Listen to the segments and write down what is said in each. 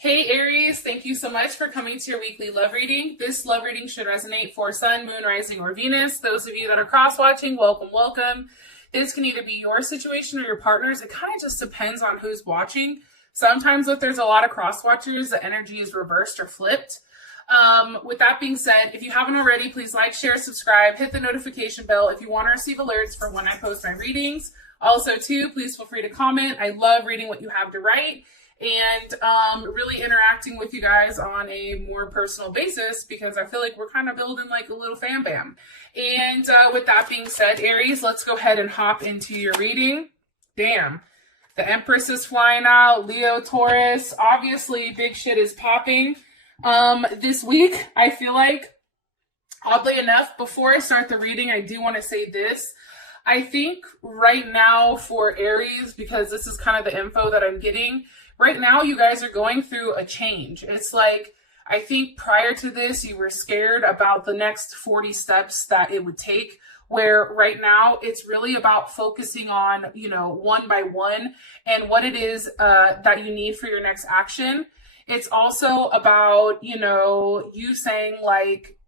Hey Aries, thank you so much for coming to your weekly love reading. This love reading should resonate for Sun, Moon, Rising, or Venus. Those of you that are cross-watching, welcome, welcome. This can either be your situation or your partner's. It kind of just depends on who's watching. Sometimes if there's a lot of cross-watchers, the energy is reversed or flipped. With that being said, if you haven't already, please like, share, subscribe, hit the notification bell if you want to receive alerts for when I post my readings. Also, too, please feel free to comment. I love reading what you have to write and really interacting with you guys on a more personal basis because I feel like we're kind of building like a little fam bam. And with that being said, Aries, let's go ahead and hop into your reading. Damn, the Empress is flying out, Leo, Taurus, obviously big shit is popping. This week, I feel like, oddly enough, before I start the reading, I do want to say this. I think right now for Aries, because this is kind of the info that I'm getting, right now you guys are going through a change. It's like, I think prior to this, you were scared about the next 40 steps that it would take, where right now it's really about focusing on, you know, one by one and what it is that you need for your next action. It's also about, you know, you saying like,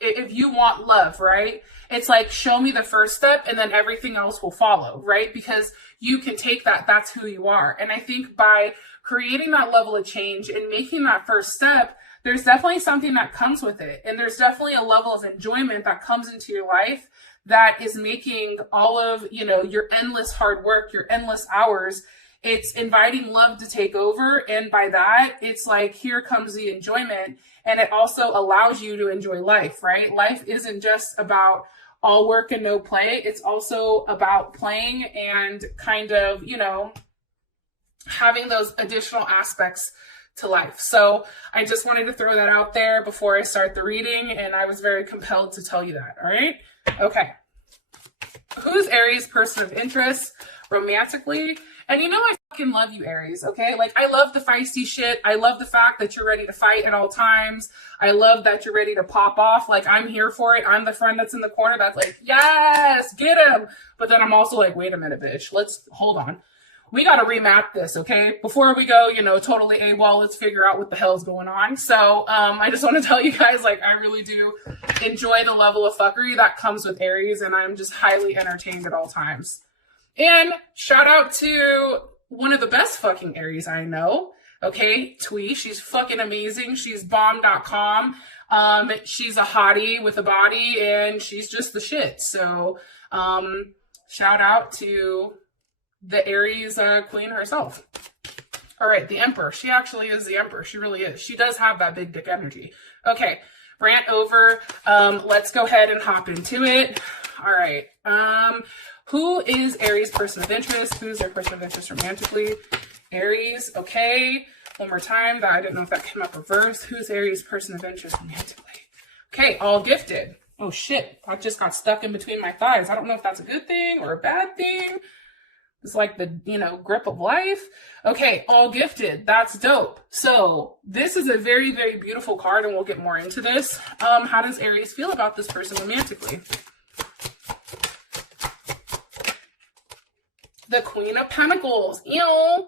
if you want love, right? It's like, show me the first step and then everything else will follow, right? Because you can take that, that's who you are. And I think by creating that level of change and making that first step, there's definitely something that comes with it. And there's definitely a level of enjoyment that comes into your life that is making all of, you know, your endless hard work, your endless hours, it's inviting love to take over. And by that, it's like, here comes the enjoyment. And it also allows you to enjoy life, right? Life isn't just about all work and no play. It's also about playing and kind of, you know, having those additional aspects to life. So I just wanted to throw that out there before I start the reading. And I was very compelled to tell you that. All right. Okay. Who's Aries' person of interest romantically? And you know, I fucking love you, Aries, okay? Like, I love the feisty shit. I love the fact that you're ready to fight at all times. I love that you're ready to pop off. Like, I'm here for it. I'm the friend that's in the corner that's like, yes, get him. But then I'm also like, wait a minute, bitch. Let's hold on. We got to remap this, okay? Before we go, you know, totally AWOL, let's figure out what the hell's going on. So I just want to tell you guys, like, I really do enjoy the level of fuckery that comes with Aries, and I'm just highly entertained at all times. And shout out to one of the best fucking Aries I know, okay? Twee, she's fucking amazing. She's bomb.com. She's a hottie with a body, and she's just the shit. So shout out to the Aries queen herself. All right, the Emperor. She actually is the Emperor. She really is. She does have that big dick energy. Okay, rant over. Let's go ahead and hop into it. All right. Who is Aries' person of interest? Who's their person of interest romantically? Aries. Okay. One more time. I didn't know if that came up reverse. Who's Aries' person of interest romantically? Okay. All gifted. Oh shit. I just got stuck in between my thighs. I don't know if that's a good thing or a bad thing. It's like the, you know, grip of life. Okay. All gifted. That's dope. So this is a very, very beautiful card and we'll get more into this. How does Aries feel about this person romantically? The Queen of Pentacles. Ew.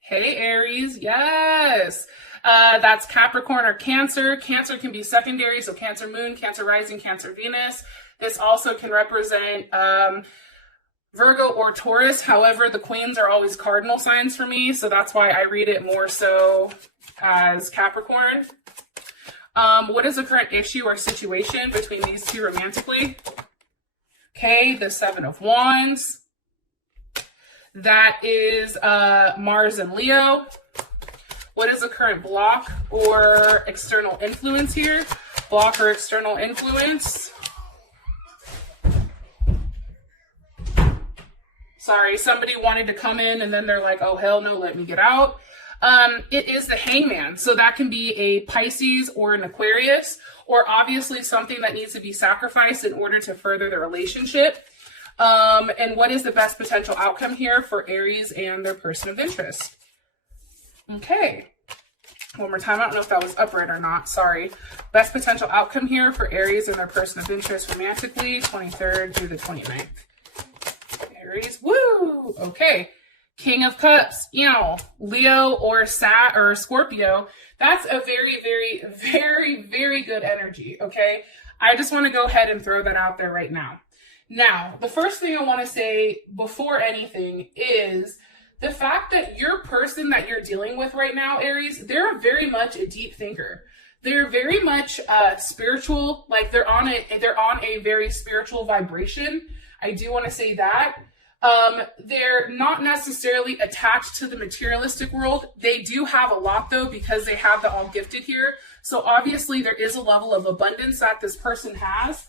Hey, Aries. Yes. That's Capricorn or Cancer. Cancer can be secondary, so Cancer Moon, Cancer Rising, Cancer Venus. This also can represent Virgo or Taurus. However, the queens are always cardinal signs for me, so that's why I read it more so as Capricorn. What is the current issue or situation between these two romantically? Okay, the Seven of Wands. That is Mars and Leo. What is the current block or external influence here? Block or external influence. Sorry, somebody wanted to come in and then they're like, oh, hell no, let me get out. It is the Hangman. So that can be a Pisces or an Aquarius, or obviously something that needs to be sacrificed in order to further the relationship. And what is the best potential outcome here for Aries and their person of interest? Okay. One more time. I don't know if that was upright or not. Sorry. Best potential outcome here for Aries and their person of interest romantically, 23rd through the 29th. Aries. Woo! Okay. King of Cups, Leo or Scorpio. That's a very, very, very, very good energy, okay? I just want to go ahead and throw that out there right now. Now, the first thing I want to say before anything is the fact that your person that you're dealing with right now, Aries, they're very much a deep thinker. They're very much spiritual, like they're on a very spiritual vibration. I do want to say that. They're not necessarily attached to the materialistic world. They do have a lot though, because they have the all gifted here. So obviously there is a level of abundance that this person has.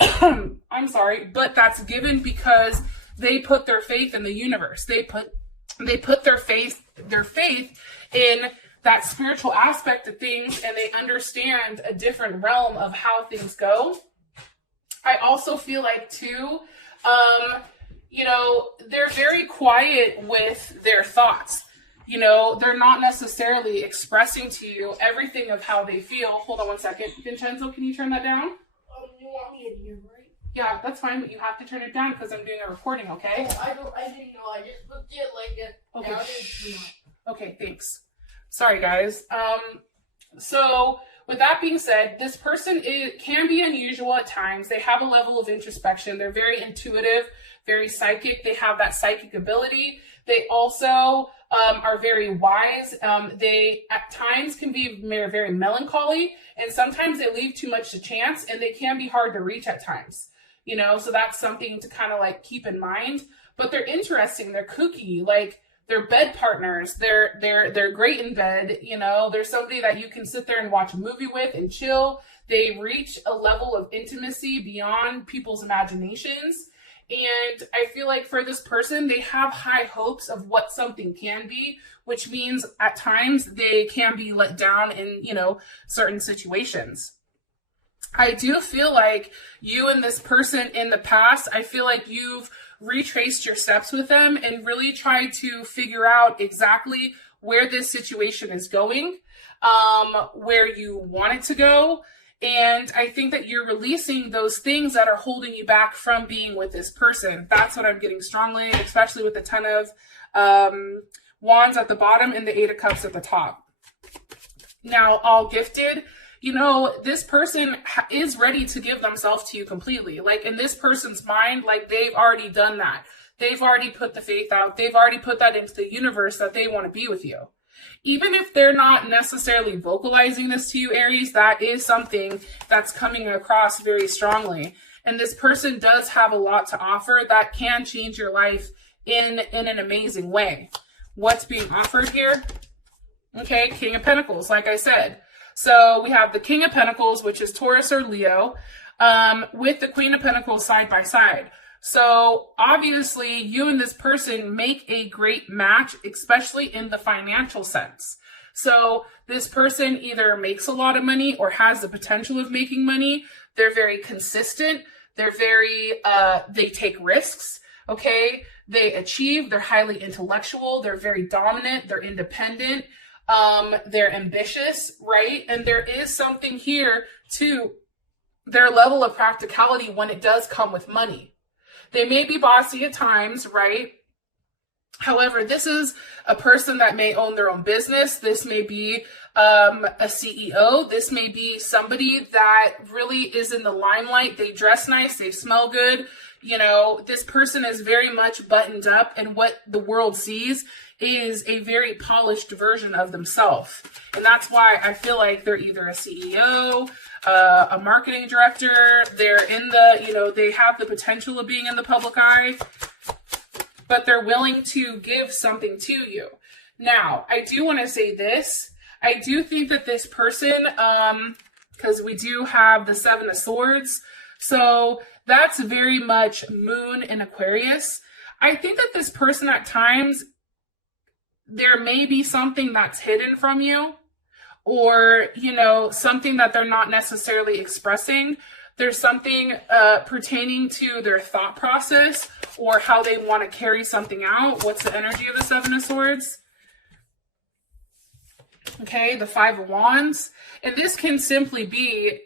I'm sorry, but that's given because they put their faith in the universe. They put their faith in that spiritual aspect of things, and they understand a different realm of how things go. I also feel like too, they're very quiet with their thoughts. They're not necessarily expressing to you everything of how they feel. Hold on one second. Vincenzo, can you turn that down? You want me in here, right? Yeah, that's fine, but you have to turn it down because I'm doing a recording, okay? Oh, I didn't know. I just put it like that. Okay. Okay, thanks. Sorry, guys. So with that being said, this person can be unusual at times. They have a level of introspection. They're very intuitive, very psychic. They have that psychic ability. They also are very wise. They at times can be very melancholy, and sometimes they leave too much to chance, and they can be hard to reach at times. So that's something to kind of like keep in mind. But they're interesting. They're kooky. Like, they're bed partners. They're great in bed. They're somebody that you can sit there and watch a movie with and chill. They reach a level of intimacy beyond people's imaginations. And I feel like for this person, they have high hopes of what something can be, which means at times they can be let down in, certain situations. I do feel like you and this person in the past, I feel like you've retraced your steps with them and really tried to figure out exactly where this situation is going, where you want it to go. And I think that you're releasing those things that are holding you back from being with this person. That's what I'm getting strongly, especially with the 10 of Wands at the bottom and the 8 of Cups at the top. Now, all gifted, this person is ready to give themselves to you completely. Like, in this person's mind, like, they've already done that. They've already put the faith out. They've already put that into the universe that they want to be with you. Even if they're not necessarily vocalizing this to you, Aries, that is something that's coming across very strongly. And this person does have a lot to offer that can change your life in an amazing way. What's being offered here? Okay, King of Pentacles, like I said. So we have the King of Pentacles, which is Taurus or Leo, with the Queen of Pentacles side by side. So obviously you and this person make a great match, especially in the financial sense. So this person either makes a lot of money or has the potential of making money. They're very consistent. They take risks. Okay. They achieve. They're highly intellectual. They're very dominant. They're independent. They're ambitious, right? And there is something here to their level of practicality when it does come with money. They may be bossy at times, right? However, this is a person that may own their own business. This may be a CEO. This may be somebody that really is in the limelight. They dress nice. They smell good. This person is very much buttoned up, and what the world sees is a very polished version of themselves. And that's why I feel like they're either a CEO, a marketing director. They're in they have the potential of being in the public eye, but they're willing to give something to you. Now, I do want to say this. I do think that this person, because we do have the 7 of Swords, so that's very much Moon in Aquarius. I think that this person at times, there may be something that's hidden from you, or, something that they're not necessarily expressing. There's something pertaining to their thought process or how they want to carry something out. What's the energy of the 7 of Swords? Okay, the 5 of Wands. And this can simply be,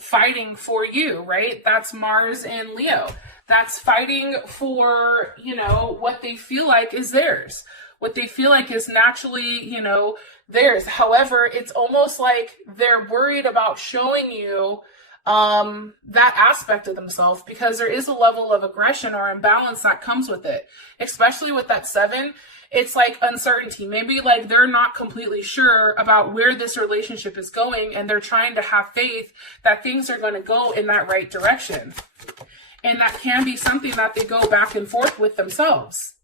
fighting for you, right? That's Mars and Leo. that's fighting for, you know, what they feel like is theirs, what they feel like is naturally, you know, theirs. However, it's almost like they're worried about showing you that aspect of themselves, because there is a level of aggression or imbalance that comes with it, especially with that 7. It's like uncertainty. Maybe like they're not completely sure about where this relationship is going, and they're trying to have faith that things are going to go in that right direction. And that can be something that they go back and forth with themselves.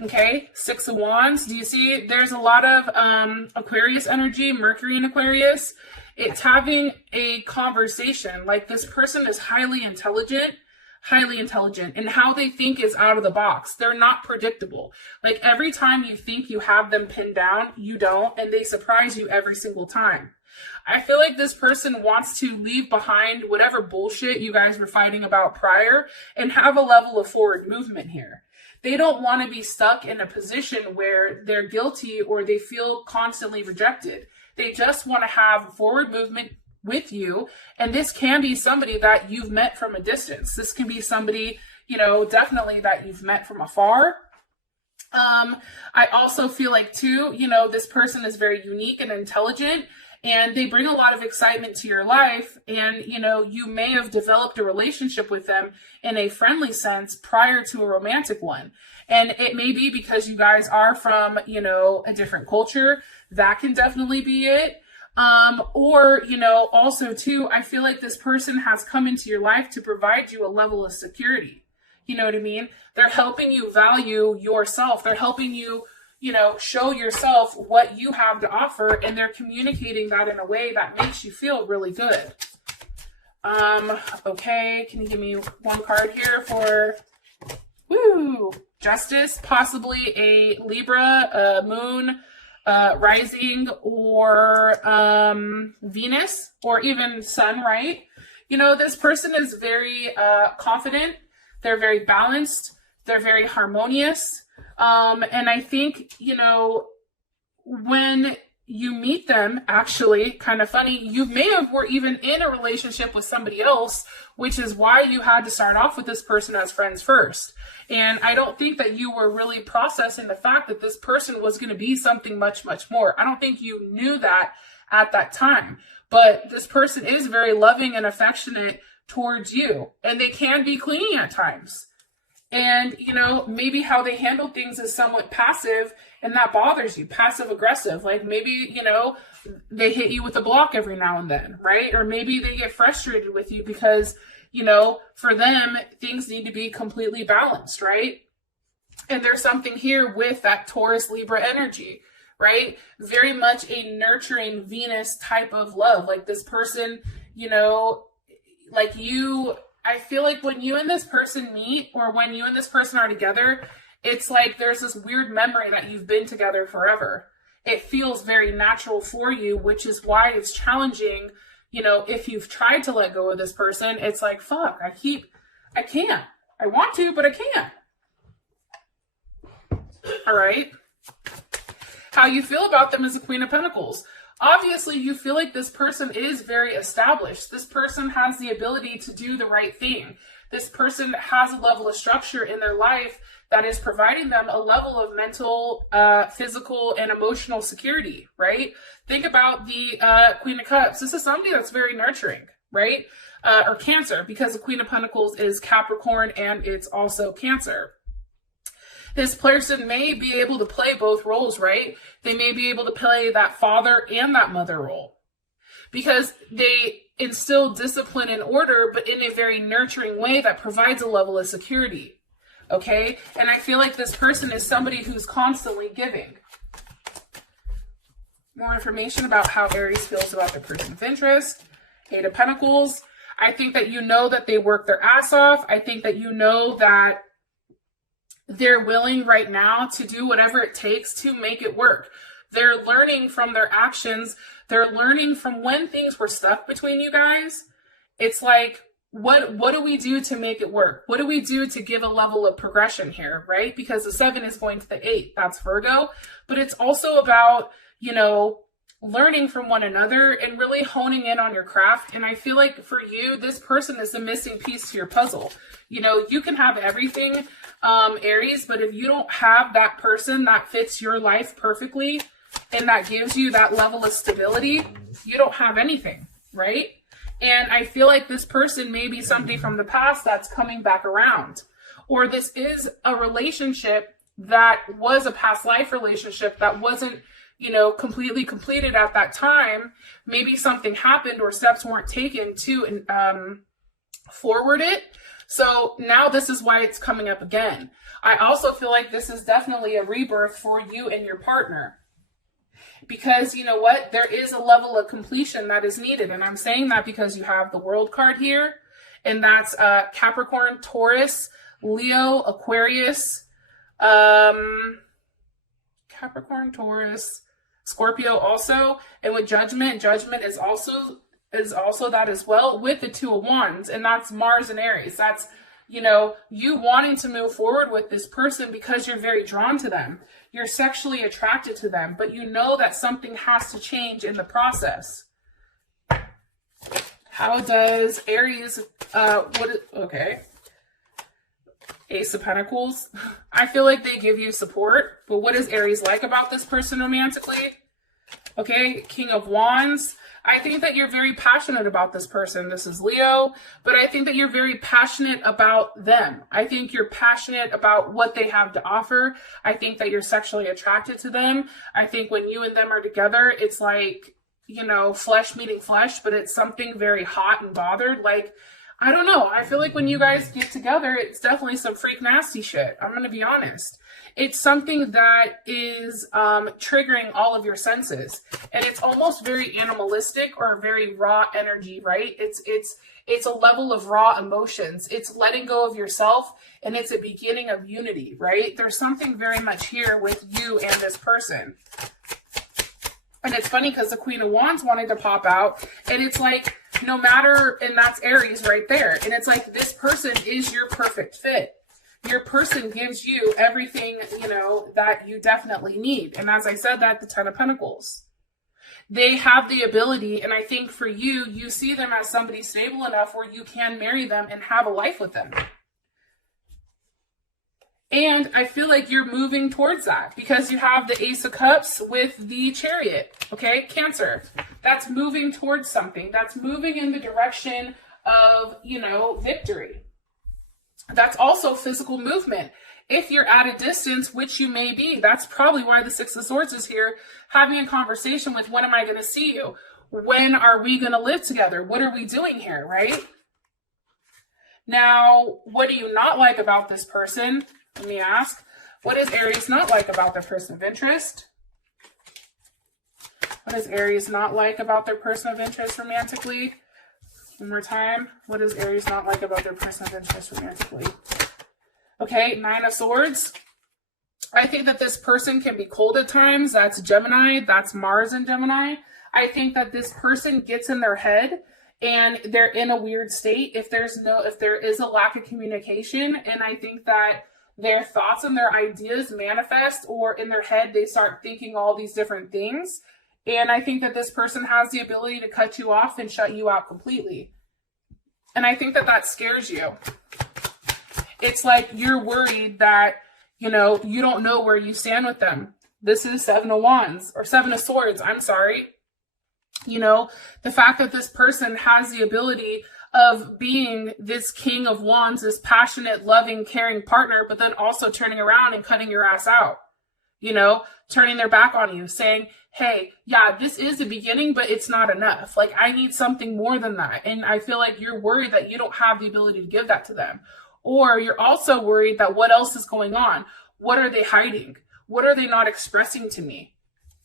Okay, 6 of Wands. Do you see there's a lot of Aquarius energy, Mercury in Aquarius. It's having a conversation. Like this person is highly intelligent, and how they think is out of the box. They're not predictable. Like every time you think you have them pinned down, you don't, and they surprise you every single time. I feel like this person wants to leave behind whatever bullshit you guys were fighting about prior and have a level of forward movement here. They don't want to be stuck in a position where they're guilty or they feel constantly rejected. They just want to have forward movement with you. And this can be somebody that you've met from a distance. This can be somebody, you know, definitely that you've met from afar. I also feel like too, you know, this person is very unique and intelligent, and they bring a lot of excitement to your life. And, you know, you may have developed a relationship with them in a friendly sense prior to a romantic one. And it may be because you guys are from, you know, a different culture. That can definitely be it. Or, you know, also too, I feel like this person has come into your life to provide you a level of security. You know what I mean? They're helping you value yourself. They're helping you, you know, show yourself what you have to offer, and they're communicating that in a way that makes you feel really good. Okay, can you give me one card here for, Justice, possibly a Libra, Moon, rising, or Venus, or even Sun, right? You know, this person is very confident. They're very balanced. They're very harmonious. And I think, you know, when you meet them, actually, kind of funny, you may have were even in a relationship with somebody else, which is why you had to start off with this person as friends first. And I don't think that you were really processing the fact that this person was going to be something much, much more. I don't think you knew that at that time. But this person is very loving and affectionate towards you. And they can be clingy at times. And, you know, maybe how they handle things is somewhat passive, and that bothers you, passive aggressive. Like maybe, you know, they hit you with a block every now and then, right? Or maybe they get frustrated with you because, you know, for them, things need to be completely balanced, right? And there's something here with that Taurus Libra energy, right? Very much a nurturing Venus type of love. Like this person, you know, like you, I feel like when you and this person meet, or when you and this person are together, it's like there's this weird memory that you've been together forever. It feels very natural for you, which is why it's challenging. You know, if you've tried to let go of this person, it's like, fuck, I can't. I want to, but I can't. All right. How you feel about them is the Queen of Pentacles. Obviously, you feel like this person is very established. This person has the ability to do the right thing. This person has a level of structure in their life that is providing them a level of mental, physical, and emotional security, right? Think about the Queen of Cups. This is somebody that's very nurturing, right? Or Cancer, because the Queen of Pentacles is Capricorn and it's also Cancer. This person may be able to play both roles, right? They may be able to play that father and that mother role because they instill discipline and order, but in a very nurturing way that provides a level of security. Okay? And I feel like this person is somebody who's constantly giving. More information about how Aries feels about their person of interest. 8 of Pentacles. I think that you know that they work their ass off. I think that you know that they're willing right now to do whatever it takes to make it work. They're learning from their actions. They're learning from when things were stuck between you guys. It's like, what do we do to make it work? What do we do to give a level of progression here, right? Because the 7 is going to the 8. That's Virgo. But it's also about, you know, learning from one another and really honing in on your craft. And I feel like for you, this person is the missing piece to your puzzle. You know, you can have everything, Aries, but if you don't have that person that fits your life perfectly and that gives you that level of stability, you don't have anything, right? And I feel like this person may be somebody from the past that's coming back around. Or this is a relationship that was a past life relationship that wasn't, you know, completely completed at that time. Maybe something happened or steps weren't taken to forward it. So now this is why it's coming up again. I also feel like this is definitely a rebirth for you and your partner. Because you know what? There is a level of completion that is needed. And I'm saying that because you have the World card here. And that's Capricorn, Taurus, Leo, Aquarius, Capricorn, Taurus, Scorpio also. And with Judgment, Judgment is also that as well, with the Two of Wands. And that's Mars and Aries. That's, you know, you wanting to move forward with this person because you're very drawn to them. You're sexually attracted to them, but you know that something has to change in the process. How does Aries, okay. Ace of Pentacles. I feel like they give you support, but what is Aries like about this person romantically? Okay, King of Wands. I think that you're very passionate about this person. This is Leo, but I think that you're very passionate about them. I think you're passionate about what they have to offer. I think that you're sexually attracted to them. I think when you and them are together, it's like, you know, flesh meeting flesh, but it's something very hot and bothered. Like, I don't know. I feel like when you guys get together, it's definitely some freak nasty shit. I'm going to be honest. It's something that is triggering all of your senses. And it's almost very animalistic or very raw energy, right? It's a level of raw emotions. It's letting go of yourself, and it's a beginning of unity, right? There's something very much here with you and this person. And it's funny because the Queen of Wands wanted to pop out, and it's like, no matter, and that's Aries right there. And it's like, this person is your perfect fit. Your person gives you everything, you know, that you definitely need. And as I said, that the Ten of Pentacles. They have the ability, and I think for you, you see them as somebody stable enough where you can marry them and have a life with them. And I feel like you're moving towards that because you have the Ace of Cups with the Chariot, okay? Cancer. That's moving towards something. That's moving in the direction of, you know, victory. That's also physical movement. If you're at a distance, which you may be, that's probably why the Six of Swords is here, having a conversation with, when am I going to see you? When are we going to live together? What are we doing here, right? Now, what do you not like about this person? Let me ask. What does Aries not like about their person of interest? What does Aries not like about their person of interest romantically? One more time. What does Aries not like about their person of interest romantically? Okay, Nine of Swords. I think that this person can be cold at times. That's Gemini. That's Mars in Gemini. I think that this person gets in their head and they're in a weird state if there is a lack of communication. And I think that their thoughts and their ideas manifest, or in their head, they start thinking all these different things. And I think that this person has the ability to cut you off and shut you out completely. And I think that that scares you. It's like you're worried that, you know, you don't know where you stand with them. This is Seven of Wands, or Seven of Swords, I'm sorry. You know, the fact that this person has the ability of being this King of Wands, this passionate, loving, caring partner, but then also turning around and cutting your ass out. You know, turning their back on you, saying, hey, yeah, this is the beginning, but it's not enough. Like, I need something more than that. And I feel like you're worried that you don't have the ability to give that to them. Or you're also worried that what else is going on? What are they hiding? What are they not expressing to me?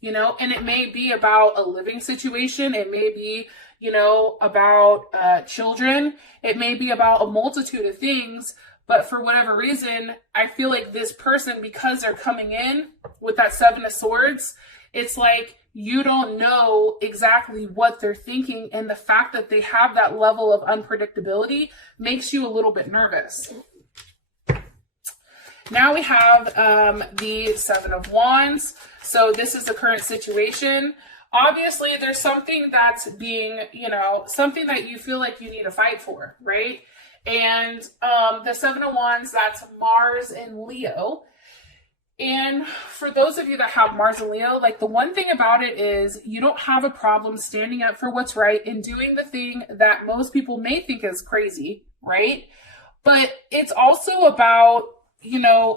You know, and it may be about a living situation. It may be, you know, about children. It may be about a multitude of things. But for whatever reason, I feel like this person, because they're coming in with that Seven of Swords, it's like you don't know exactly what they're thinking. And the fact that they have that level of unpredictability makes you a little bit nervous. Now we have the Seven of Wands. So this is the current situation. Obviously, there's something that's being, something that you feel like you need to fight for, right? And the Seven of Wands, that's Mars and Leo. And for those of you that have Mars and Leo, like the one thing about it is you don't have a problem standing up for what's right and doing the thing that most people may think is crazy, right? But it's also about,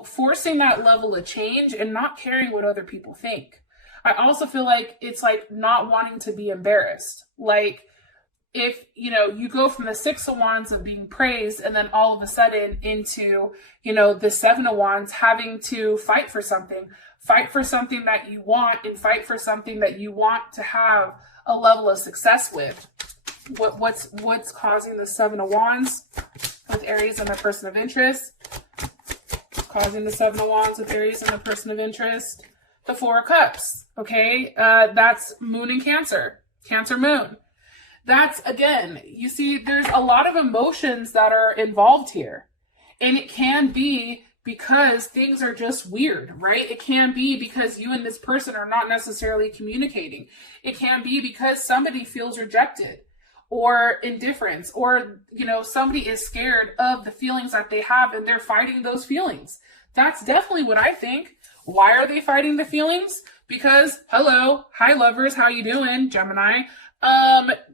forcing that level of change and not caring what other people think. I also feel like it's like not wanting to be embarrassed. Like if, you go from the Six of Wands of being praised and then all of a sudden into, the Seven of Wands having to fight for something that you want and fight for something that you want to have a level of success with. What's causing the Seven of Wands with Aries and the person of interest? Causing the Seven of Wands with Aries and the person of interest. The Four of Cups, okay? That's Moon and Cancer Moon. That's, again, you see, there's a lot of emotions that are involved here. And it can be because things are just weird, right? It can be because you and this person are not necessarily communicating. It can be because somebody feels rejected or indifference, or, somebody is scared of the feelings that they have and they're fighting those feelings. That's definitely what I think. Why are they fighting the feelings? Because, hello, hi lovers, how you doing, Gemini?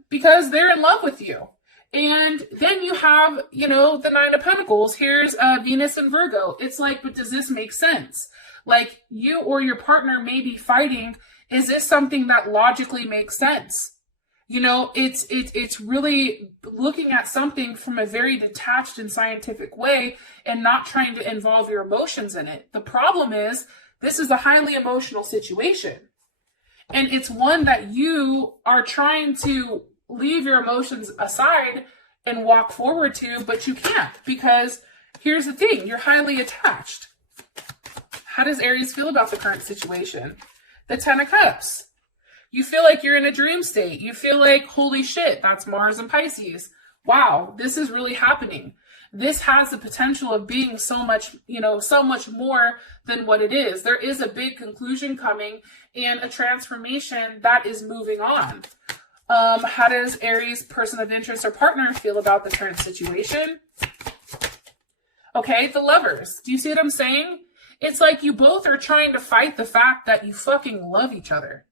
Because they're in love with you. And then you have, the Nine of Pentacles. Here's Venus and Virgo. It's like, but does this make sense? Like, you or your partner may be fighting. Is this something that logically makes sense? It's really looking at something from a very detached and scientific way and not trying to involve your emotions in it. The problem is, this is a highly emotional situation. And it's one that you are trying to leave your emotions aside and walk forward to, but you can't, because here's the thing, you're highly attached. How does Aries feel about the current situation? The Ten of Cups. You feel like you're in a dream state. You feel like, holy shit, that's Mars and Pisces. Wow, this is really happening. This has the potential of being so much more than what it is. There is a big conclusion coming and a transformation that is moving on. How does Aries, person of interest or partner, feel about the current situation? Okay, the Lovers. Do you see what I'm saying? It's like you both are trying to fight the fact that you fucking love each other.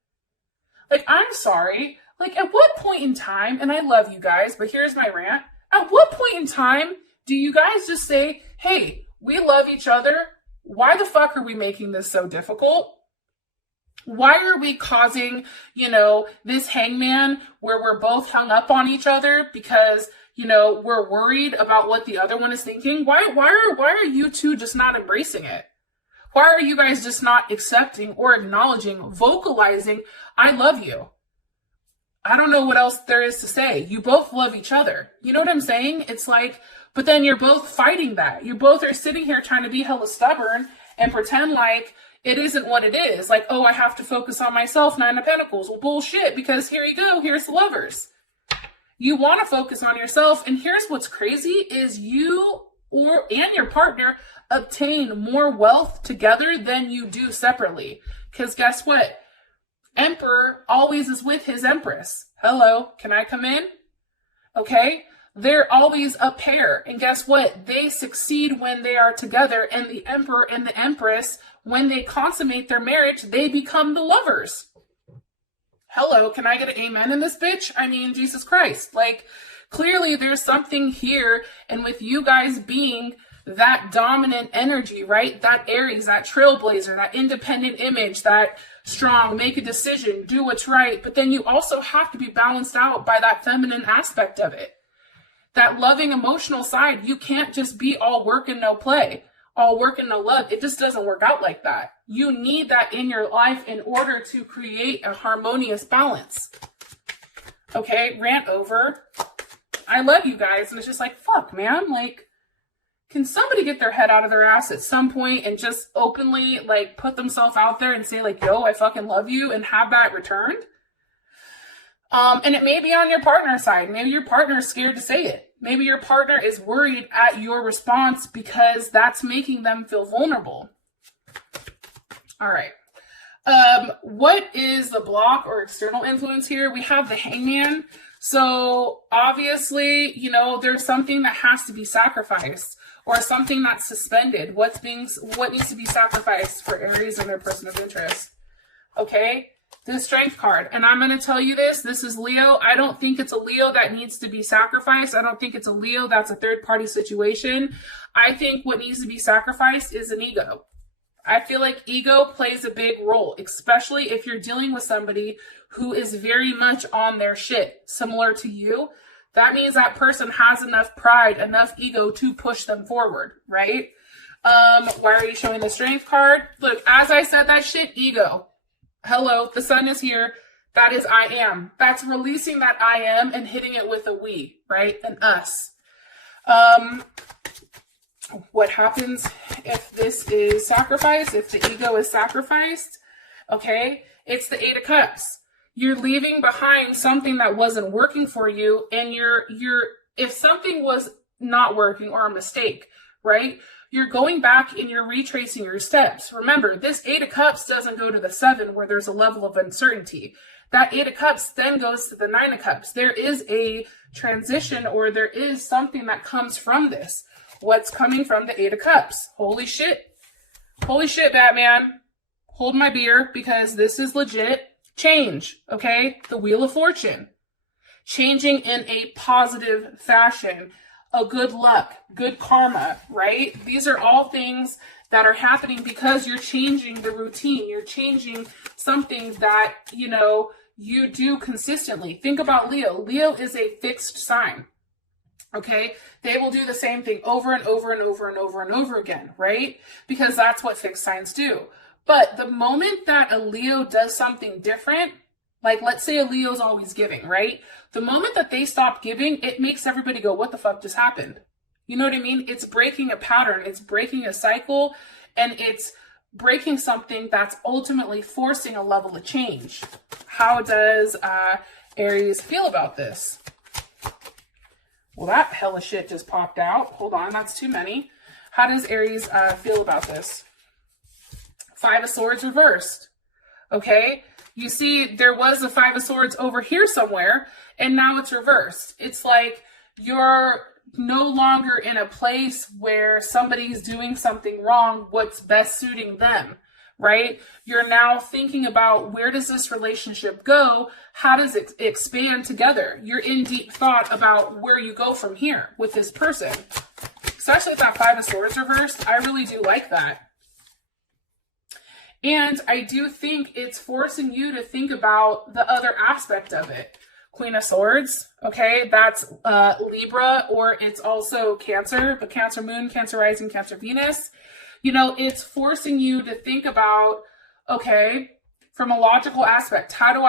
Like, I'm sorry. Like, at what point in time, and I love you guys, but here's my rant. At what point in time do you guys just say, hey, we love each other. Why the fuck are we making this so difficult? Why are we causing, this hangman where we're both hung up on each other because, we're worried about what the other one is thinking? Why are you two just not embracing it? Why are you guys just not accepting or acknowledging, vocalizing, I love you? I don't know what else there is to say. You both love each other. You know what I'm saying? It's like, but then you're both fighting that. You both are sitting here trying to be hella stubborn and pretend like it isn't what it is. Like, oh, I have to focus on myself, Nine of Pentacles. Well, bullshit, because here you go. Here's the Lovers. You want to focus on yourself. And here's what's crazy is you and your partner obtain more wealth together than you do separately. Because guess what? Emperor always is with his Empress. Hello, can I come in? Okay? They're always a pair. And guess what? They succeed when they are together. And the Emperor and the Empress, when they consummate their marriage, they become the Lovers. Hello, can I get an amen in this bitch? I mean, Jesus Christ. Like, clearly there's something here. And with you guys being that dominant energy, right? That Aries, that trailblazer, that independent image, that strong, make a decision, do what's right. But then you also have to be balanced out by that feminine aspect of it. That loving emotional side. You can't just be all work and no play, all work and no love. It just doesn't work out like that. You need that in your life in order to create a harmonious balance. Okay, rant over. I love you guys. And it's just like, fuck, man. Like, can somebody get their head out of their ass at some point and just openly, like, put themselves out there and say, like, yo, I fucking love you, and have that returned? And it may be on your partner's side. Maybe your partner is scared to say it. Maybe your partner is worried at your response because that's making them feel vulnerable. All right. What is the block or external influence here? We have the Hangman. So obviously, you know, there's something that has to be sacrificed or something that's suspended. What needs to be sacrificed for Aries and their person of interest? Okay, the Strength card. And I'm going to tell you this is Leo. I don't think it's a Leo that needs to be sacrificed. I don't think it's a Leo that's a third-party situation. I think what needs to be sacrificed is an ego. I feel like ego plays a big role, especially if you're dealing with somebody who is very much on their shit, similar to you. That means that person has enough pride, enough ego to push them forward, right? Why are you showing the Strength card? Look, as I said that shit, ego. Hello, the sun is here. That is I am. That's releasing that I am and hitting it with a we, right? An us. What happens if this is sacrificed, if the ego is sacrificed? Okay, it's the Eight of Cups. You're leaving behind something that wasn't working for you, and if something was not working or a mistake, right? You're going back and you're retracing your steps. Remember, this Eight of Cups doesn't go to the Seven where there's a level of uncertainty. That Eight of Cups then goes to the Nine of Cups. There is a transition, or there is something that comes from this. What's coming from the Eight of Cups? Holy shit. Holy shit, Batman. Hold my beer, because this is legit change, okay? The Wheel of Fortune. Changing in a positive fashion. A good luck, good karma, right? These are all things that are happening because you're changing the routine. You're changing something that, you know, you do consistently. Think about Leo. Leo is a fixed sign. Okay, they will do the same thing over and over and over and over and over again, right? Because that's what fixed signs do. But the moment that a Leo does something different, like let's say a Leo's always giving, right? The moment that they stop giving, it makes everybody go, what the fuck just happened? You know what I mean? It's breaking a pattern, it's breaking a cycle, and it's breaking something that's ultimately forcing a level of change. How does Aries feel about this? Well, that hella shit just popped out. Hold on, that's too many. How does Aries feel about this? Five of Swords reversed. Okay, you see there was a Five of Swords over here somewhere, and now it's reversed. It's like you're no longer in a place where somebody's doing something wrong, what's best suiting them, right? You're now thinking about, where does this relationship go? How does it expand together? You're in deep thought about where you go from here with this person. Especially with that Five of Swords reversed, I really do like that. And I do think it's forcing you to think about the other aspect of it. Queen of Swords, okay, that's Libra, or it's also Cancer, the Cancer Moon, Cancer Rising, Cancer Venus. You know, it's forcing you to think about, okay, from a logical aspect, how do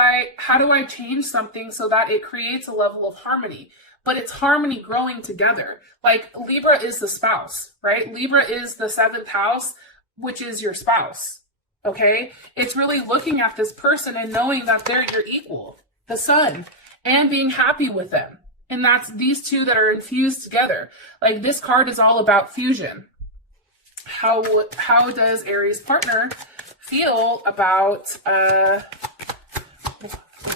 I change something so that it creates a level of harmony? But it's harmony growing together. Like Libra is the spouse, right? Libra is the 7th house, which is your spouse. Okay, it's really looking at this person and knowing that they're your equal, the sun, and being happy with them. And that's these two that are infused together. Like this card is all about fusion. How does Aries partner feel about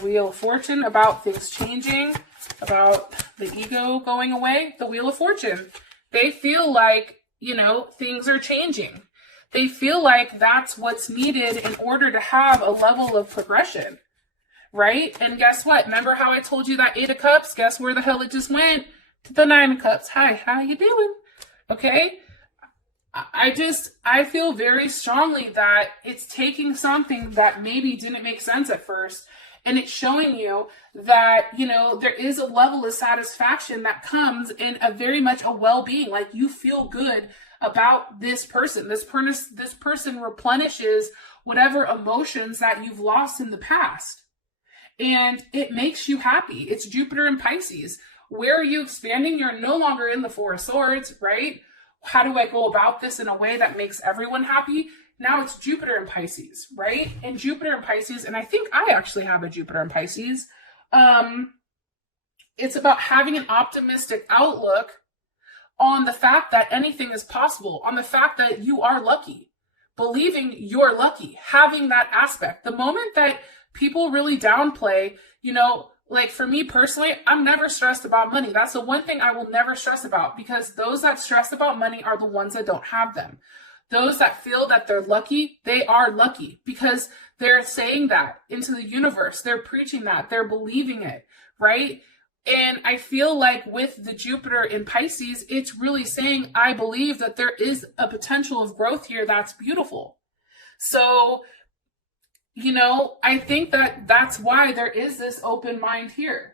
Wheel of Fortune, about things changing, about the ego going away? The Wheel of Fortune. They feel like, you know, things are changing. They feel like that's what's needed in order to have a level of progression, right? And guess what? Remember how I told you that Eight of Cups? Guess where the hell it just went? To the Nine of Cups. Hi, how you doing? Okay? I feel very strongly that it's taking something that maybe didn't make sense at first, and it's showing you that, you know, there is a level of satisfaction that comes in a very much a well-being. Like you feel good about this person. This person replenishes whatever emotions that you've lost in the past. And it makes you happy. It's Jupiter and Pisces. Where are you expanding? You're no longer in the Four of Swords, right? How do I go about this in a way that makes everyone happy? Now it's Jupiter and Pisces, right? And Jupiter and Pisces, and I think I actually have a Jupiter and Pisces. It's about having an optimistic outlook on the fact that anything is possible, on the fact that you are lucky. believing you're lucky, having that aspect. The moment that people really downplay, you know, like for me personally, I'm never stressed about money. That's the one thing I will never stress about, because those that stress about money are the ones that don't have them. Those that feel that they're lucky, they are lucky because they're saying that into the universe. They're preaching that. They're believing it, right? And I feel like with the Jupiter in Pisces, it's really saying, I believe that there is a potential of growth here that's beautiful. So, you know, I think that that's why there is this open mind here.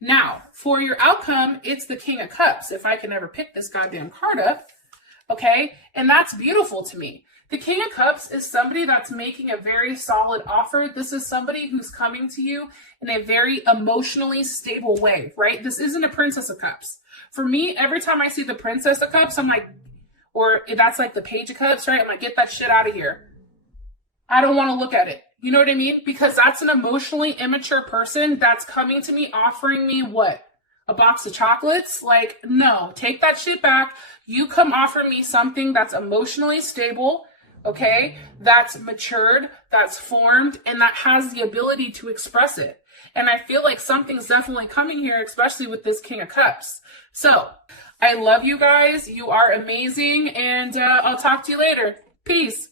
Now, for your outcome, it's the King of Cups. If I can ever pick this goddamn card up, okay? And that's beautiful to me. The King of Cups is somebody that's making a very solid offer. This is somebody who's coming to you in a very emotionally stable way, right? This isn't a Princess of Cups. For me, every time I see the Princess of Cups, I'm like, or that's like the Page of Cups, right? I'm like, get that shit out of here. I don't want to look at it. You know what I mean? Because that's an emotionally immature person that's coming to me offering me what? A box of chocolates? Like, no, take that shit back. You come offer me something that's emotionally stable, okay? That's matured, that's formed, and that has the ability to express it. And I feel like something's definitely coming here, especially with this King of Cups. So, I love you guys. You are amazing, and I'll talk to you later. Peace.